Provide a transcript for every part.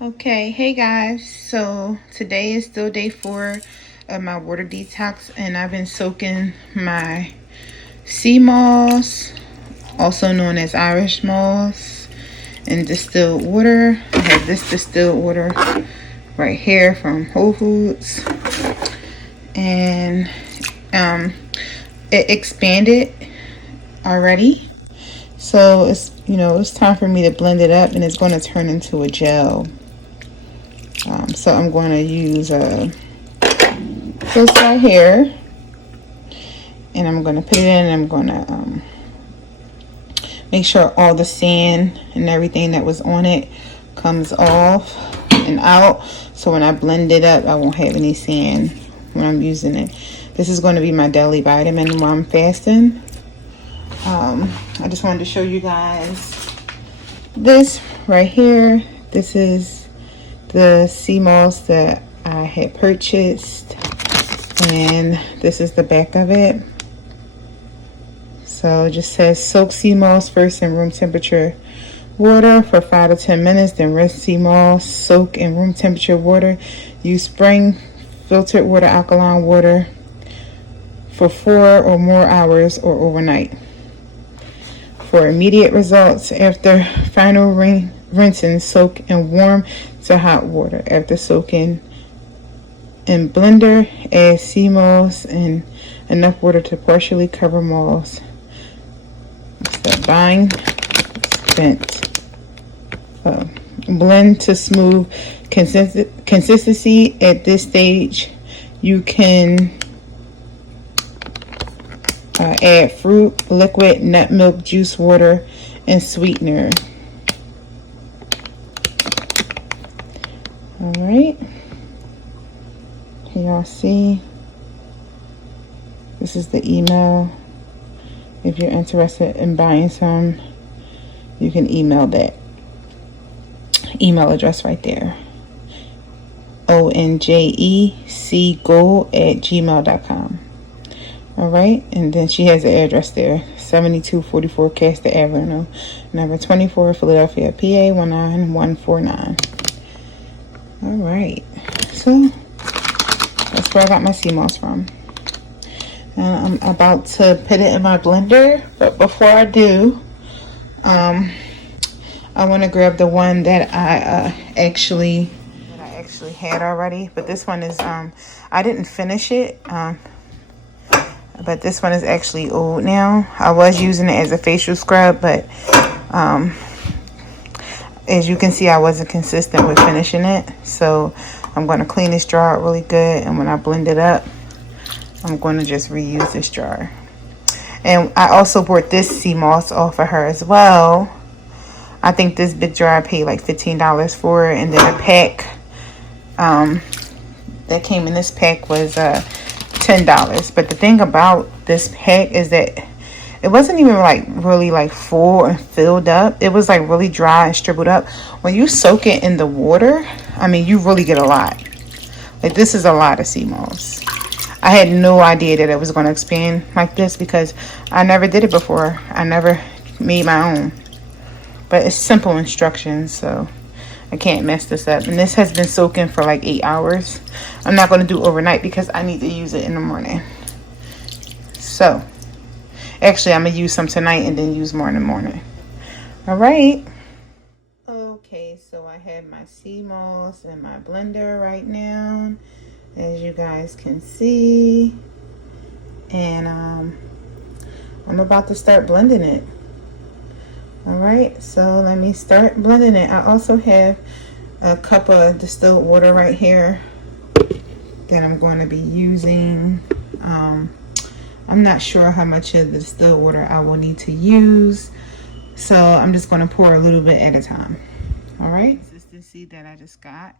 Okay, hey guys, so today is still day 4 of my water detox, and I've been soaking my sea moss, also known as Irish moss, in distilled water. I have this distilled water right here from Whole Foods, and it expanded already, so it's time for me to blend it up, and it's going to turn into a gel. So I'm going to use this right here, and I'm going to put it in, and I'm going to make sure all the sand and everything that was on it comes off and out, so when I blend it up I won't have any sand when I'm using it. This is going to be my daily vitamin while I'm fasting. I just wanted to show you guys this right here. This is the sea moss that I had purchased, and this is the back of it. So it just says soak sea moss first in room temperature water for 5 to 10 minutes, then rinse sea moss, soak in room temperature water. Use spring filtered water, alkaline water for 4 or more hours or overnight. For immediate results, after final rinsing, soak in warm to hot water. After soaking in blender, add sea moss and enough water to partially cover moss. So bind, spent. Blend to smooth consistency. At this stage, you can add fruit, liquid, nut milk, juice, water, and sweetener. All right. Can y'all see? This is the email. If you're interested in buying some, you can email that email address right there. onjecgold@gmail.com. All right, and then she has the address there, 7244 Castor Avenue, number 24, Philadelphia, PA 19149. All right, so that's where I got my sea moss from. I'm about to put it in my blender, but before I do, I want to grab the one that I actually had already. But this one is I didn't finish it. But this one is actually old now. I was using it as a facial scrub, but as you can see, I wasn't consistent with finishing it. So I'm going to clean this jar out really good, and when I blend it up, I'm going to just reuse this jar. And I also bought this sea moss off of her as well. I think this big jar I paid like $15 for, and then a pack that came in this pack was $10. But the thing about this pack is that it wasn't even like really like full and filled up. It was like really dry and shriveled up. When you soak it in the water, I mean, you really get a lot. Like, this is a lot of sea moss. I had no idea that it was going to expand like this because I never did it before. I never made my own. But it's simple instructions, so I can't mess this up. And this has been soaking for like 8 hours. I'm not going to do overnight because I need to use it in the morning. So, actually, I'm going to use some tonight and then use more in the morning. All right. Okay, so I have my sea moss in my blender right now, as you guys can see. And I'm about to start blending it. All right, so let me start blending it. I also have a cup of distilled water right here that I'm going to be using. I'm not sure how much of the distilled water I will need to use, so I'm just going to pour a little bit at a time. All right, consistency that I just got.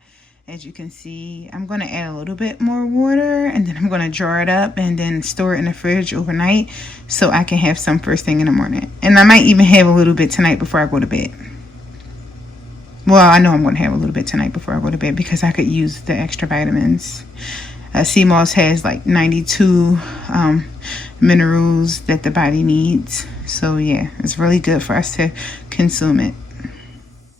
As you can see, I'm going to add a little bit more water, and then I'm going to jar it up and then store it in the fridge overnight so I can have some first thing in the morning. And I might even have a little bit tonight before I go to bed. Well, I know I'm going to have a little bit tonight before I go to bed because I could use the extra vitamins. Sea moss has like 92 minerals that the body needs. So yeah, it's really good for us to consume it.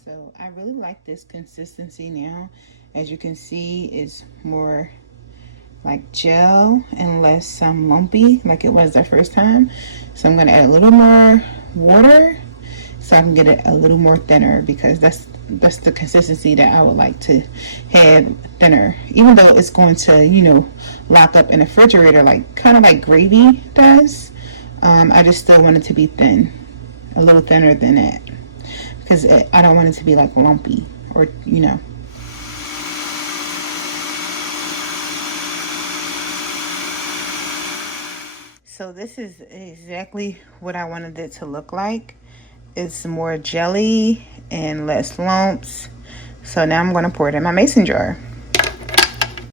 So I really like this consistency now. As you can see, it's more like gel and less lumpy like it was the first time. So I'm going to add a little more water so I can get it a little more thinner, because that's the consistency that I would like to have, thinner, even though it's going to, you know, lock up in the refrigerator like kind of like gravy does. I just still want it to be thin, a little thinner than that, because I don't want it to be like lumpy, or you know. So this is exactly what I wanted it to look like. It's more jelly and less lumps. So now I'm going to pour it in my mason jar.